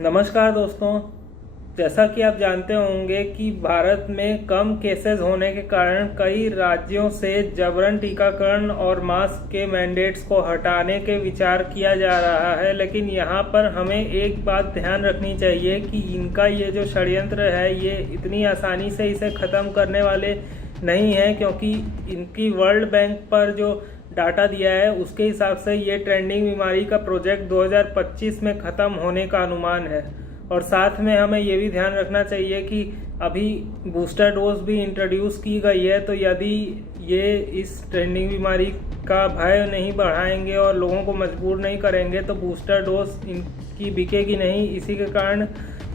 नमस्कार दोस्तों। जैसा कि आप जानते होंगे कि भारत में कम केसेस होने के कारण कई राज्यों से जबरन टीकाकरण और मास्क के मैंडेट्स को हटाने के विचार किया जा रहा है, लेकिन यहाँ पर हमें एक बात ध्यान रखनी चाहिए कि इनका ये जो षड्यंत्र है ये इतनी आसानी से इसे ख़त्म करने वाले नहीं है, क्योंकि इनकी वर्ल्ड बैंक पर जो डाटा दिया है उसके हिसाब से ये ट्रेंडिंग बीमारी का प्रोजेक्ट 2025 में ख़त्म होने का अनुमान है। और साथ में हमें ये भी ध्यान रखना चाहिए कि अभी बूस्टर डोज भी इंट्रोड्यूस की गई है, तो यदि ये इस ट्रेंडिंग बीमारी का भय नहीं बढ़ाएंगे और लोगों को मजबूर नहीं करेंगे तो बूस्टर डोज इनकी बिकेगी नहीं। इसी के कारण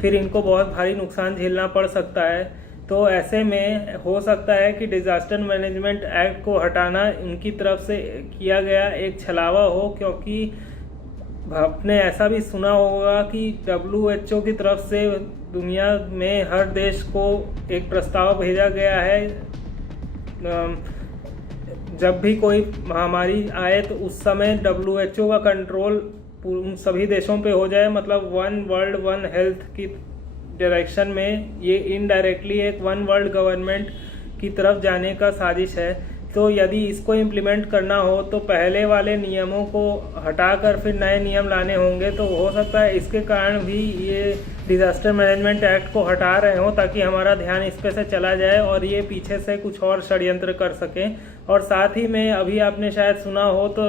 फिर इनको बहुत भारी नुकसान झेलना पड़ सकता है। तो ऐसे में हो सकता है कि डिज़ास्टर मैनेजमेंट एक्ट को हटाना उनकी तरफ से किया गया एक छलावा हो, क्योंकि आपने ऐसा भी सुना होगा कि WHO की तरफ से दुनिया में हर देश को एक प्रस्ताव भेजा गया है। जब भी कोई महामारी आए तो उस समय WHO का कंट्रोल उन सभी देशों पे हो जाए, मतलब वन वर्ल्ड वन हेल्थ की डायरेक्शन में ये इनडायरेक्टली एक वन वर्ल्ड गवर्नमेंट की तरफ जाने का साजिश है। तो यदि इसको इम्प्लीमेंट करना हो तो पहले वाले नियमों को हटाकर फिर नए नियम लाने होंगे। तो हो सकता है इसके कारण भी ये डिज़ास्टर मैनेजमेंट एक्ट को हटा रहे हों, ताकि हमारा ध्यान इस पे से चला जाए और ये पीछे से कुछ और षड्यंत्र कर सकें। और साथ ही में अभी आपने शायद सुना हो तो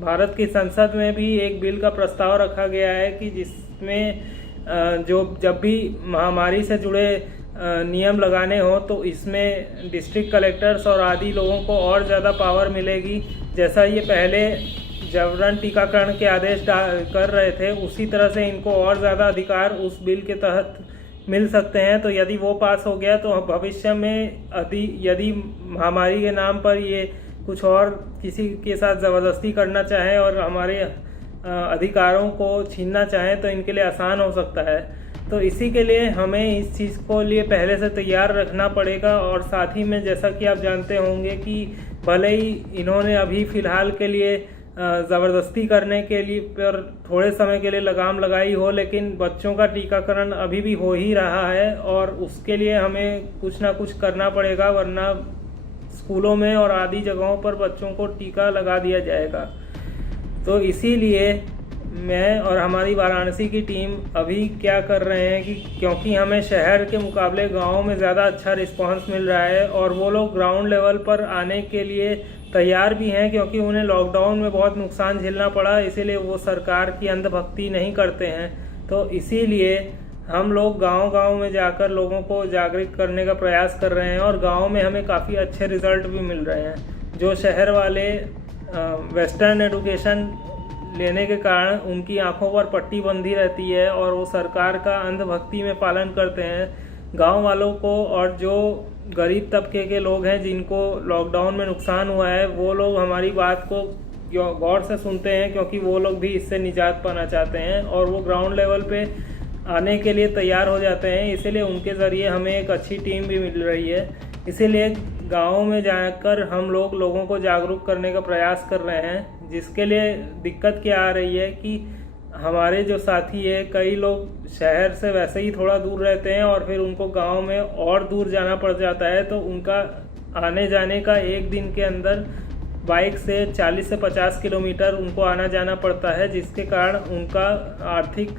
भारत की संसद में भी एक बिल का प्रस्ताव रखा गया है कि जिसमें जब भी महामारी से जुड़े नियम लगाने हो तो इसमें डिस्ट्रिक्ट कलेक्टर्स और आदि लोगों को और ज़्यादा पावर मिलेगी। जैसा ये पहले जबरन टीकाकरण के आदेश कर रहे थे, उसी तरह से इनको और ज़्यादा अधिकार उस बिल के तहत मिल सकते हैं। तो यदि वो पास हो गया तो भविष्य में यदि महामारी के नाम पर ये कुछ और किसी के साथ ज़बरदस्ती करना चाहे और हमारे अधिकारों को छीनना चाहें तो इनके लिए आसान हो सकता है। तो इसी के लिए हमें इस चीज़ को लिए पहले से तैयार रखना पड़ेगा। और साथ ही में जैसा कि आप जानते होंगे कि भले ही इन्होंने अभी फ़िलहाल के लिए ज़बरदस्ती करने के लिए पर थोड़े समय के लिए लगाम लगाई हो, लेकिन बच्चों का टीकाकरण अभी भी हो ही रहा है और उसके लिए हमें कुछ ना कुछ करना पड़ेगा, वरना स्कूलों में और आदि जगहों पर बच्चों को टीका लगा दिया जाएगा। तो इसीलिए मैं और हमारी वाराणसी की टीम अभी क्या कर रहे हैं कि क्योंकि हमें शहर के मुकाबले गाँव में ज़्यादा अच्छा रिस्पांस मिल रहा है और वो लोग ग्राउंड लेवल पर आने के लिए तैयार भी हैं, क्योंकि उन्हें लॉकडाउन में बहुत नुकसान झेलना पड़ा, इसीलिए वो सरकार की अंधभक्ति नहीं करते हैं। तो इसीलिए हम लोग गांव-गांव में जाकर लोगों को जागरूक करने का प्रयास कर रहे हैं और गांव में हमें काफ़ी अच्छे रिजल्ट भी मिल रहे हैं। जो शहर वाले वेस्टर्न एजुकेशन लेने के कारण उनकी आंखों पर पट्टी बंधी रहती है और वो सरकार का अंधभक्ति में पालन करते हैं। गांव वालों को और जो गरीब तबके के लोग हैं जिनको लॉकडाउन में नुकसान हुआ है, वो लोग हमारी बात को गौर से सुनते हैं, क्योंकि वो लोग भी इससे निजात पाना चाहते हैं और वो ग्राउंड लेवल पे आने के लिए तैयार हो जाते हैं। इसीलिए उनके ज़रिए हमें एक अच्छी टीम भी मिल रही है। इसीलिए गाँव में जाकर हम लोगों को जागरूक करने का प्रयास कर रहे हैं। जिसके लिए दिक्कत क्या आ रही है कि हमारे जो साथी है, कई लोग शहर से वैसे ही थोड़ा दूर रहते हैं और फिर उनको गांव में और दूर जाना पड़ जाता है, तो उनका आने जाने का एक दिन के अंदर बाइक से 40 से 50 किलोमीटर उनको आना जाना पड़ता है, जिसके कारण उनका आर्थिक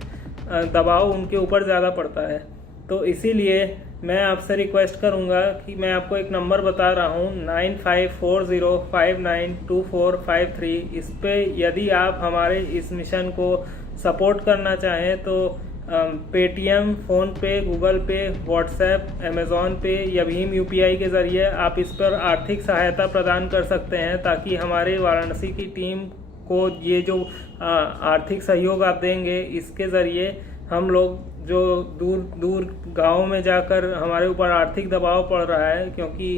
दबाव उनके ऊपर ज़्यादा पड़ता है। तो इसीलिए मैं आपसे रिक्वेस्ट करूंगा कि मैं आपको एक नंबर बता रहा हूं 9540592453। इस पे यदि आप हमारे इस मिशन को सपोर्ट करना चाहें तो पेटीएम, फ़ोनपे, गूगल पे, व्हाट्सएप, अमेज़ॉन पे या भीम UPI के ज़रिए आप इस पर आर्थिक सहायता प्रदान कर सकते हैं, ताकि हमारे वाराणसी की टीम को ये जो आर्थिक सहयोग आप देंगे इसके ज़रिए हम लोग जो दूर दूर गाँव में जाकर हमारे ऊपर आर्थिक दबाव पड़ रहा है, क्योंकि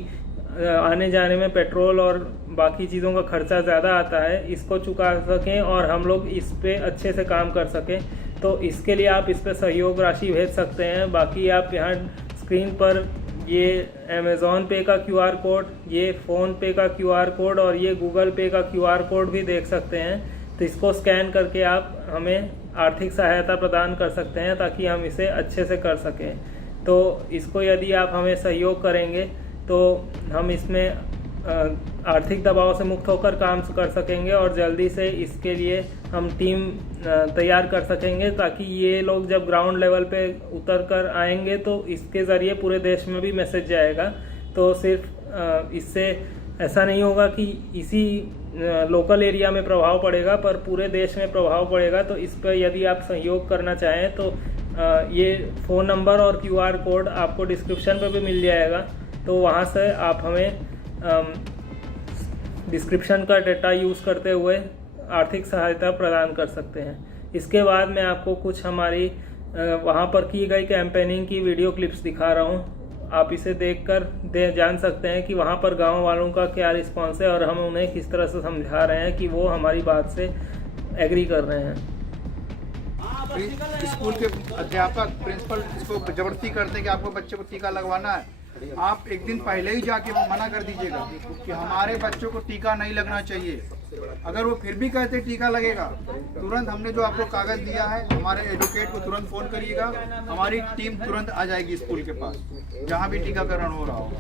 आने जाने में पेट्रोल और बाकी चीज़ों का खर्चा ज़्यादा आता है, इसको चुका सकें और हम लोग इस पे अच्छे से काम कर सकें। तो इसके लिए आप इस पे सहयोग राशि भेज सकते हैं। बाकी आप यहाँ स्क्रीन पर ये अमेज़ॉन पे का QR कोड, ये फ़ोन पे का QR कोड और ये गूगल पे का QR कोड भी देख सकते हैं। तो इसको स्कैन करके आप हमें आर्थिक सहायता प्रदान कर सकते हैं ताकि हम इसे अच्छे से कर सकें। तो इसको यदि आप हमें सहयोग करेंगे तो हम इसमें आर्थिक दबाव से मुक्त होकर काम कर सकेंगे और जल्दी से इसके लिए हम टीम तैयार कर सकेंगे, ताकि ये लोग जब ग्राउंड लेवल पे उतर कर आएंगे तो इसके ज़रिए पूरे देश में भी मैसेज जाएगा। तो सिर्फ इससे ऐसा नहीं होगा कि इसी लोकल एरिया में प्रभाव पड़ेगा, पर पूरे देश में प्रभाव पड़ेगा। तो इस पर यदि आप सहयोग करना चाहें तो ये फ़ोन नंबर और QR कोड आपको डिस्क्रिप्शन पे भी मिल जाएगा, तो वहाँ से आप हमें डिस्क्रिप्शन का डेटा यूज़ करते हुए आर्थिक सहायता प्रदान कर सकते हैं। इसके बाद मैं आपको कुछ हमारी वहाँ पर की गई कैंपेनिंग की वीडियो क्लिप्स दिखा रहा हूँ। आप इसे देखकर जान सकते हैं कि वहाँ पर गांव वालों का क्या रिस्पॉन्स है और हम उन्हें किस तरह से समझा रहे हैं कि वो हमारी बात से एग्री कर रहे हैं। स्कूल के अध्यापक प्रिंसिपल इसको जबरदस्ती करते हैं कि आपको बच्चे को टीका लगवाना है। आप एक दिन पहले ही जाके वो मना कर दीजिएगा कि हमारे बच्चों को टीका नहीं लगना चाहिए। अगर वो फिर भी कहते टीका लगेगा, तुरंत हमने जो आपको कागज दिया है हमारे एडवोकेट को तुरंत फोन करिएगा, हमारी टीम तुरंत आ जाएगी स्कूल के पास जहाँ भी टीकाकरण हो रहा हो,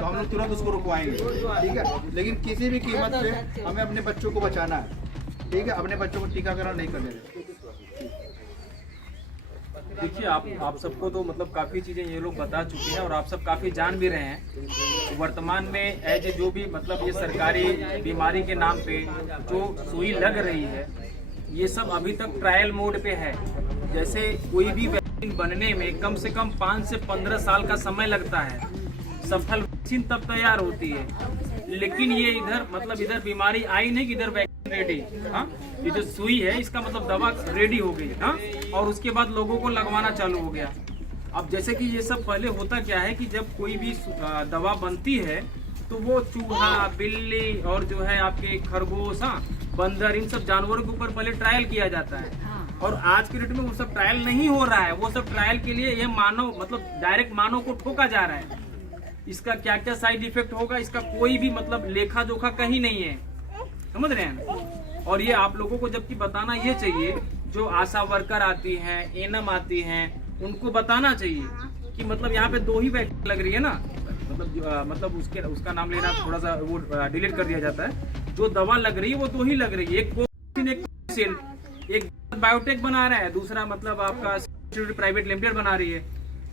तो हम लोग तुरंत उसको रुकवाएंगे, ठीक है। लेकिन किसी भी कीमत पे हमें अपने बच्चों को बचाना है, ठीक है। अपने बच्चों को टीकाकरण नहीं करने दें। देखिए आप सबको तो मतलब काफ़ी चीज़ें ये लोग बता चुके हैं और आप सब काफ़ी जान भी रहे हैं। वर्तमान में एज जो भी मतलब ये सरकारी बीमारी के नाम पे जो सुई लग रही है, ये सब अभी तक ट्रायल मोड पे है। जैसे कोई भी वैक्सीन बनने में कम से कम 5 से 15 साल का समय लगता है, सफल वैक्सीन तब तैयार होती है। लेकिन ये इधर बीमारी आई नहीं कि इधर वैक्सीन रेडी, हाँ, ये जो सुई है इसका मतलब दवा रेडी हो गई, हाँ, और उसके बाद लोगों को लगवाना चालू हो गया। अब जैसे कि ये सब पहले होता क्या है कि जब कोई भी दवा बनती है तो वो चूहा, बिल्ली और जो है आपके खरगोश, हाँ, बंदर, इन सब जानवरों के ऊपर पहले ट्रायल किया जाता है। और आज के डेट में वो सब ट्रायल नहीं हो रहा है। वो सब ट्रायल के लिए ये मानव मतलब डायरेक्ट मानव को ठोका जा रहा है। इसका क्या क्या साइड इफेक्ट होगा इसका कोई भी मतलब लेखा जोखा कहीं नहीं है, समझ रहे हैं। और ये आप लोगों को जबकि बताना ये चाहिए, जो आशा वर्कर आती हैं, एनएम आती हैं, उनको बताना चाहिए कि मतलब यहाँ पे 2 ही वैक्सीन लग रही है ना, मतलब उसका नाम लेना थोड़ा सा वो डिलीट कर दिया जाता है। जो दवा लग रही है वो 2 ही लग रही है, एक कोवैक्सीन, एक कोविशील्ड, एक बायोटेक बना रहा है, दूसरा मतलब आपका प्राइवेट लिमिटेड बना रही है।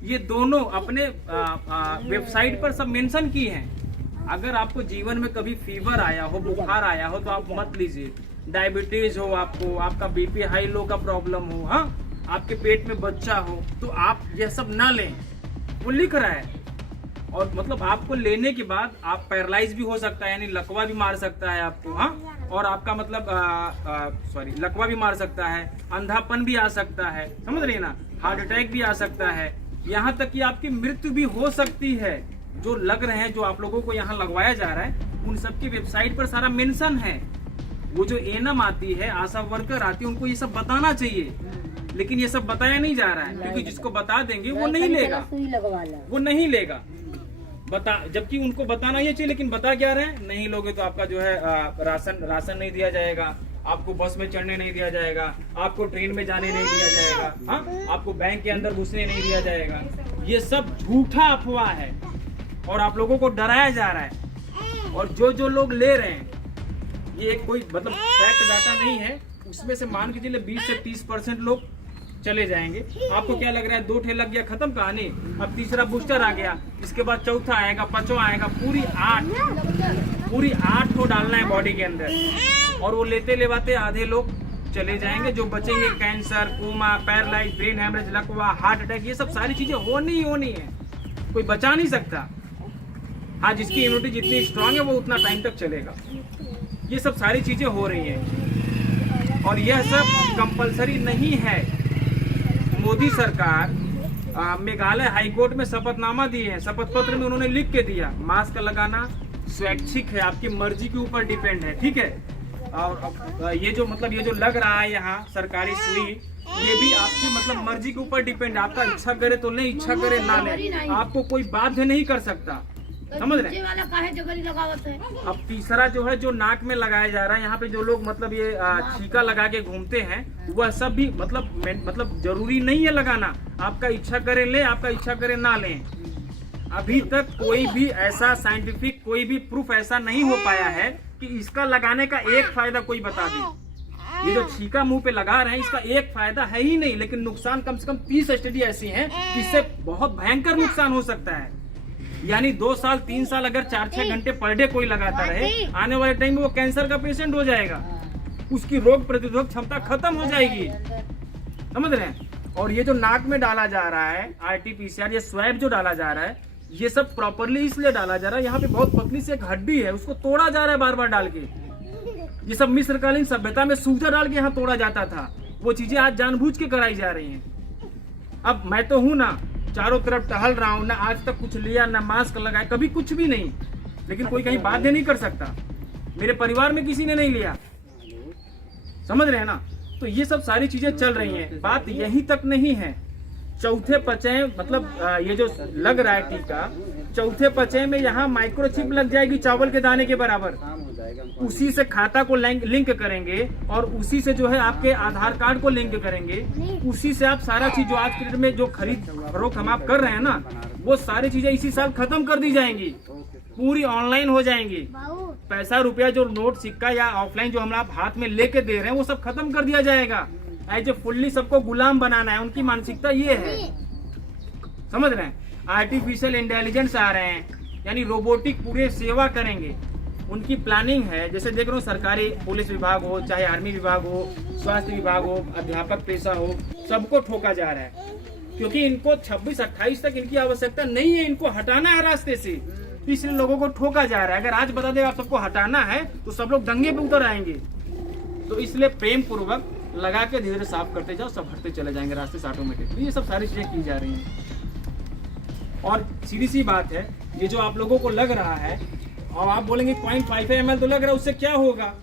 ये दोनों अपने वेबसाइट पर सब मेंशन की हैं। अगर आपको जीवन में कभी फीवर आया हो, बुखार आया हो, तो आप मत लीजिए। डायबिटीज हो आपको, आपका बीपी हाई लो का प्रॉब्लम हो, हाँ, आपके पेट में बच्चा हो, तो आप ये सब ना लें, वो लिख रहा है। और मतलब आपको लेने के बाद आप पैरालाइज भी हो सकता है, यानी लकवा भी मार सकता है आपको, हाँ, और आपका मतलब लकवा भी मार सकता है, अंधापन भी आ सकता है, समझ रही है ना, हार्ट अटैक भी आ सकता है, यहाँ तक कि आपकी मृत्यु भी हो सकती है। जो लग रहे हैं, जो आप लोगों को यहाँ लगवाया जा रहा है, उन सबकी वेबसाइट पर सारा मेंशन है। वो जो एनएम आती है, आशा वर्कर आती है, उनको ये सब बताना चाहिए, लेकिन ये सब बताया नहीं जा रहा है, क्योंकि जिसको बता देंगे वो नहीं लेगा, वो नहीं लेगा जबकि उनको बताना ये चाहिए, लेकिन बता क्या रहे हैं, नहीं लोगे तो आपका जो है राशन नहीं दिया जाएगा, आपको बस में चढ़ने नहीं दिया जाएगा, आपको ट्रेन में जाने नहीं दिया जाएगा, हाँ, आपको बैंक के अंदर घुसने नहीं दिया जाएगा। ये सब झूठा अफवाह है और आप लोगों को डराया जा रहा है। और जो लोग ले रहे हैं, ये कोई मतलब फैक्ट डाटा नहीं है, उसमें से मान के चलिए 20 से 30% लोग चले जाएंगे। आपको क्या लग रहा है 2 ठे लग गया, खत्म कहानी। अब तीसरा बूस्टर आ गया, इसके बाद चौथा आएगा, पांचवा आएगा, पूरी 8 को डालना है बॉडी के अंदर। और वो लेवाते आधे लोग चले जाएंगे, जो बचेंगे cancer, coma, paralyse, brain haemorrhage, लकवा, हार्ट अटैक, ये सब सारी चीजें होनी है, कोई बचा नहीं सकता। हाँ, जिसकी इम्यूनिटी जितनी स्ट्रांग है वो उतना टाइम तक चलेगा। ये सब सारी चीजें हो रही हैं और यह सब कंपलसरी नहीं है। मोदी सरकार मेघालय हाईकोर्ट में शपथनामा दिए हैं, शपथ पत्र में उन्होंने लिख के दिया, मास्क लगाना स्वैच्छिक है, आपकी मर्जी के ऊपर डिपेंड है, ठीक है। और ये जो लग रहा है यहाँ सरकारी सुई, ये भी आपकी मतलब मर्जी के ऊपर डिपेंड है। आपका इच्छा करे तो ले, इच्छा करे ना ले, आपको कोई बाध्य नहीं कर सकता। समझ रहे हैं। वाला काहे जगली लगावत है। अब तीसरा जो है जो नाक में लगाया जा रहा है, यहाँ पे जो लोग मतलब ये छीका लगा के घूमते हैं, वह सब भी मतलब जरूरी नहीं है लगाना। आपका इच्छा करे ले, आपका इच्छा करे ना लें। अभी तक कोई भी ऐसा साइंटिफिक कोई भी प्रूफ ऐसा नहीं हो पाया है कि इसका लगाने का एक फायदा कोई बता दे। ये जो छीका मुंह पे लगा रहे हैं इसका एक फायदा है ही नहीं, लेकिन नुकसान कम से कम 30 स्टडी ऐसी हैं कि इससे बहुत भयंकर नुकसान हो सकता है। यानी 2 साल 3 साल अगर 4-6 घंटे पर डे कोई लगाता रहे, आने वाले टाइम में वो कैंसर का पेशेंट हो जाएगा, उसकी रोग प्रतिरोधक क्षमता खत्म हो जाएगी। समझ रहे हैं। और ये जो नाक में डाला जा रहा है RT-PCR, ये स्वैब जो डाला जा रहा है, ये सब प्रॉपरली इसलिए डाला जा रहा है, यहाँ पे बहुत पतली सी एक हड्डी है, उसको तोड़ा जा रहा है बार बार डाल के। ये सब मिस्रकालीन सभ्यता में सूजा डाल के यहाँ तोड़ा जाता था, वो चीजें आज जानबूझ के कराई जा रही हैं। अब मैं तो हूं ना, चारों तरफ टहल रहा हूं ना, आज तक कुछ लिया ना, मास्क लगाया, कभी कुछ भी नहीं, लेकिन कोई कहीं बाध्य नहीं कर सकता। मेरे परिवार में किसी ने नहीं लिया, समझ रहे हैं ना। तो ये सब सारी चीजें चल रही हैं। बात यहीं तक नहीं है, चौथे पचय मतलब ये जो लग रहा है टीका, चौथे पचय में यहाँ माइक्रोचिप लग जाएगी चावल के दाने के बराबर। उसी से खाता को लिंक करेंगे और उसी से जो है आपके आधार कार्ड को लिंक करेंगे। उसी से आप सारा चीज जो आज के डेट में जो खरीद फरोख्त हम आप कर रहे हैं ना, वो सारी चीजें इसी साल खत्म कर दी जाएंगी, पूरी ऑनलाइन हो जाएंगी। पैसा रुपया जो नोट सिक्का या ऑफलाइन जो हम आप हाथ में लेके दे रहे हैं वो सब खत्म कर दिया जाएगा। जो फुल्ली सबको गुलाम बनाना है, उनकी मानसिकता ये है, समझ रहे हैं। आर्टिफिशियल इंटेलिजेंस आ रहे हैं, यानी रोबोटिक पूरे सेवा करेंगे, उनकी प्लानिंग है। जैसे देख रहे हो सरकारी पुलिस विभाग हो, चाहे आर्मी विभाग हो, स्वास्थ्य विभाग हो, अध्यापक पेशा हो, सबको ठोका जा रहा है, क्योंकि इनको 26-28 तक इनकी आवश्यकता नहीं है, इनको हटाना है रास्ते से, इसलिए लोगों को ठोका जा रहा है। अगर आज बता दें आप सबको हटाना है तो सब लोग दंगे पे उतर आएंगे। तो इसलिए प्रेम पूर्वक लगा के धीरे साफ करते जाओ, सब हटते चले जाएंगे रास्ते से ऑटोमेटिक। तो ये सब सारी चीजें की जा रही हैं। और सीधी सी बात है, ये जो आप लोगों को लग रहा है और आप बोलेंगे 0.55 ml तो लग रहा है, उससे क्या होगा।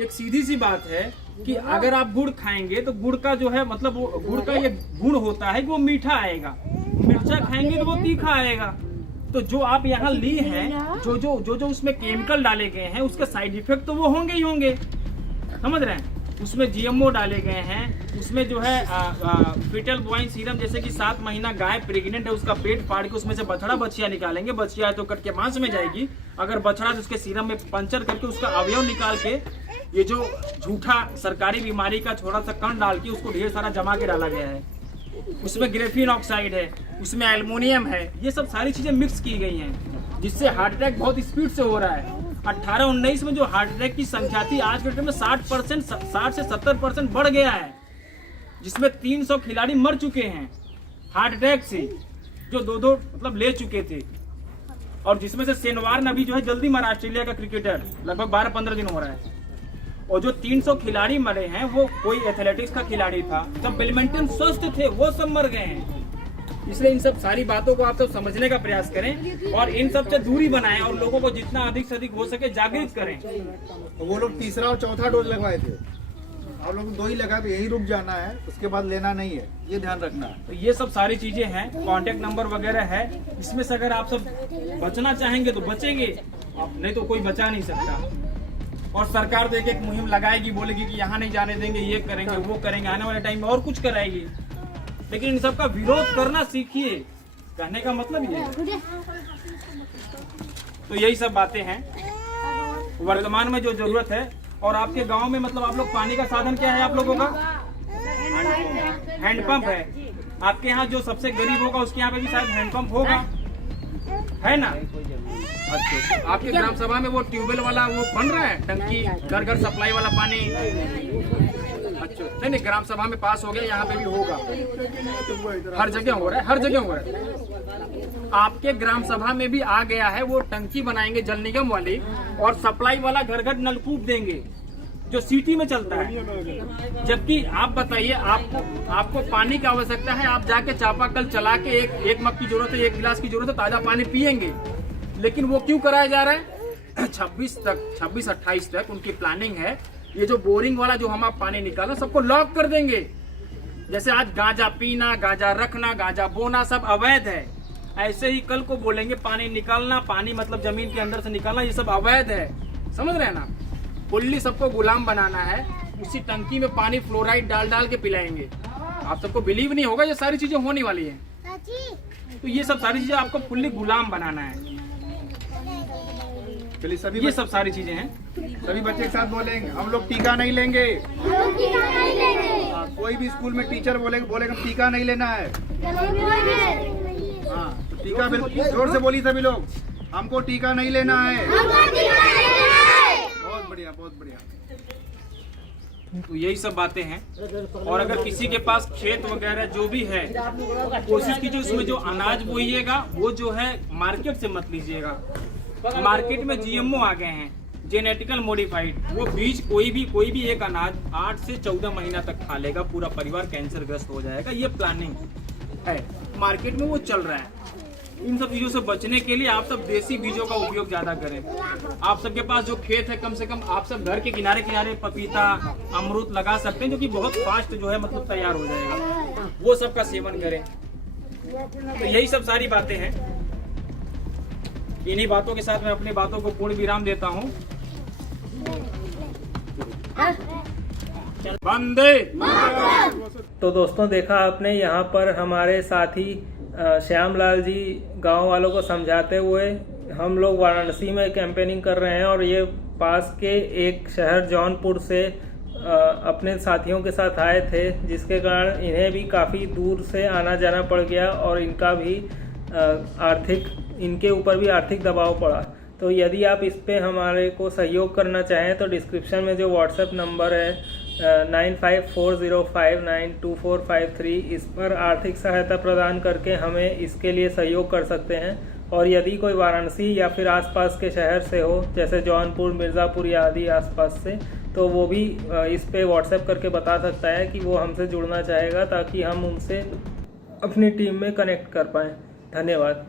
एक सीधी सी बात है कि अगर आप गुड़ खाएंगे तो गुड़ का जो है मतलब गुड़ का ये गुण होता है कि वो मीठा आएगा, मिर्चा खाएंगे तो वो तीखा आएगा। तो जो आप यहाँ ली हैं, जो उसमें केमिकल डाले गए हैं, उसका साइड इफेक्ट तो वो होंगे ही होंगे, समझ रहे हैं। उसमें GMO डाले गए हैं, उसमें जो है फीटल बॉइन सीरम, जैसे कि 7 महीना गाय प्रेग्नेंट है, उसका पेट फाड़ के उसमें से बछड़ा बछिया निकालेंगे। बछिया है तो कट के मांस में जाएगी, अगर बछड़ा तो उसके सीरम में पंचर करके उसका अवयव निकाल के ये जो झूठा सरकारी बीमारी का थोड़ा सा कण डाल के उसको ढेर सारा जमा के डाला गया है। उसमें ग्रेफीन ऑक्साइड है, उसमें एल्युमिनियम है, ये सब सारी चीजें मिक्स की गई हैं, जिससे हार्ट अटैक बहुत स्पीड से हो रहा है। 18-19 में जो हार्ट अटैक की संख्या थी, आज के डेट में 60 से 70% बढ़ गया है, जिसमें 300 खिलाड़ी मर चुके हैं हार्ट अटैक से, जो दो मतलब ले चुके थे। और जिसमें से सेनवार नबी जो है जल्दी मरा, ऑस्ट्रेलिया का क्रिकेटर, लगभग 12-15 दिन हो रहा है। और जो 300 खिलाड़ी मरे हैं वो कोई एथलेटिक्स का खिलाड़ी था, जब बैडमिंटन स्वस्थ थे वो सब मर गए हैं। इसलिए इन सब सारी बातों को आप सब समझने का प्रयास करें और इन सब से दूरी बनाएं और लोगों को जितना अधिक से अधिक हो सके जागृत करें। तो वो लोग तीसरा और चौथा डोज लगवाए थे, आप लोग 2 ही लगा तो यही रुक जाना है, उसके बाद लेना नहीं है, ये ध्यान रखना है। तो ये सब सारी चीजें हैं, कांटेक्ट नंबर वगैरह है, इसमें से अगर आप सब बचना चाहेंगे तो बचेंगे, नहीं तो कोई बचा नहीं सकता। और सरकार तो एक मुहिम लगाएगी, बोलेगी कि यहाँ नहीं जाने देंगे, ये करेंगे वो करेंगे, आने वाले टाइम में और कुछ कराएगी, लेकिन इन सब का विरोध करना सीखिए, कहने का मतलब ये है। तो यही सब बातें हैं वर्तमान में जो जरूरत है। और आपके गांव में मतलब आप लोग पानी का साधन क्या है आप लोगों का? हैंडपंप है। आपके यहाँ जो सबसे गरीब होगा उसके यहाँ पे भी शायद हैंडपंप होगा, है ना? अच्छा, आपके ग्राम सभा में वो ट्यूबवेल वाला वो बन रहा है, टंकी घर घर सप्लाई वाला पानी? अच्छा, नहीं ग्राम सभा में पास हो गया, यहाँ पे भी होगा, हर जगह हो रहा है, हर जगह हो रहा है। आपके ग्राम सभा में भी आ गया है, वो टंकी बनाएंगे जल निगम वाली और सप्लाई वाला घर घर नलकूप देंगे जो सिटी में चलता है। जबकि आप बताइए, आपको पानी की आवश्यकता है, आप जाके चापाकल चला के एक मग की जरूरत है, 1 गिलास की जरूरत है, ताजा पानी पियेंगे। लेकिन वो क्यों कराया जा रहा है? 26-28 तक उनकी प्लानिंग है, ये जो बोरिंग वाला जो हम आप पानी निकालना सबको लॉक कर देंगे। जैसे आज गांजा पीना, गांजा रखना, गांजा बोना सब अवैध है, ऐसे ही कल को बोलेंगे पानी निकालना, पानी मतलब जमीन के अंदर से निकालना, ये सब अवैध है। समझ रहे हैं ना? फुल्ली सबको गुलाम बनाना है, उसी टंकी में पानी फ्लोराइड डाल डाल के पिलाएंगे। आप सबको बिलीव नहीं होगा, ये सारी चीजें होने वाली है। तो ये सब सारी चीजें आपको फुल्ली गुलाम बनाना है। चलिए सभी ये सब सारी चीजें हैं। सभी बच्चे एक साथ बोलेंगे, हम लोग टीका नहीं लेंगे। कोई भी स्कूल में टीचर बोलेगा टीका नहीं लेना है। हाँ, टीका बिल्कुल जोर से बोलिए सभी लोग, हमको टीका नहीं लेना है। बहुत बढ़िया, बहुत बढ़िया। तो यही सब बातें हैं। और अगर किसी के पास खेत वगैरह जो भी है, कोशिश कीजिए उसमें जो अनाज बोइएगा वो जो है मार्केट से मत लीजिएगा। मार्केट में जीएमओ आ गए हैं, जेनेटिकल मॉडिफाइड। वो बीज कोई भी एक अनाज 8 से 14 महीना तक खा लेगा, पूरा परिवार कैंसर ग्रस्त हो जाएगा। ये प्लानिंग है, मार्केट में वो चल रहा है। इन सब चीजों से बचने के लिए आप सब देसी बीजों का उपयोग ज्यादा करें। आप सबके पास जो खेत है, कम से कम आप सब घर के किनारे किनारे पपीता, अमरूद लगा सकते हैं, जो कि बहुत फास्ट जो है मतलब तैयार हो जाएगा। वो सब का सेवन करें। तो यही सब सारी बातें हैं। इन्हीं बातों के साथ मैं अपनी बातों को पूर्ण विराम देता हूँ। वंदे। तो दोस्तों, देखा आपने, यहाँ पर हमारे साथी श्यामलाल जी गांव वालों को समझाते हुए हम लोग वाराणसी में कैंपेनिंग कर रहे हैं, और ये पास के एक शहर जौनपुर से अपने साथियों के साथ आए थे, जिसके कारण इन्हें भी काफ़ी दूर से आना जाना पड़ गया और इनका भी इनके ऊपर भी आर्थिक दबाव पड़ा। तो यदि आप इस पे हमारे को सहयोग करना चाहें तो डिस्क्रिप्शन में जो व्हाट्सएप नंबर है 9540592453, इस पर आर्थिक सहायता प्रदान करके हमें इसके लिए सहयोग कर सकते हैं। और यदि कोई वाराणसी या फिर आसपास के शहर से हो, जैसे जौनपुर, मिर्ज़ापुर या आदि आसपास से, तो वो भी इस पे व्हाट्सएप करके बता सकता है कि वो हमसे जुड़ना चाहेगा, ताकि हम उनसे अपनी टीम में कनेक्ट कर पाएँ। धन्यवाद।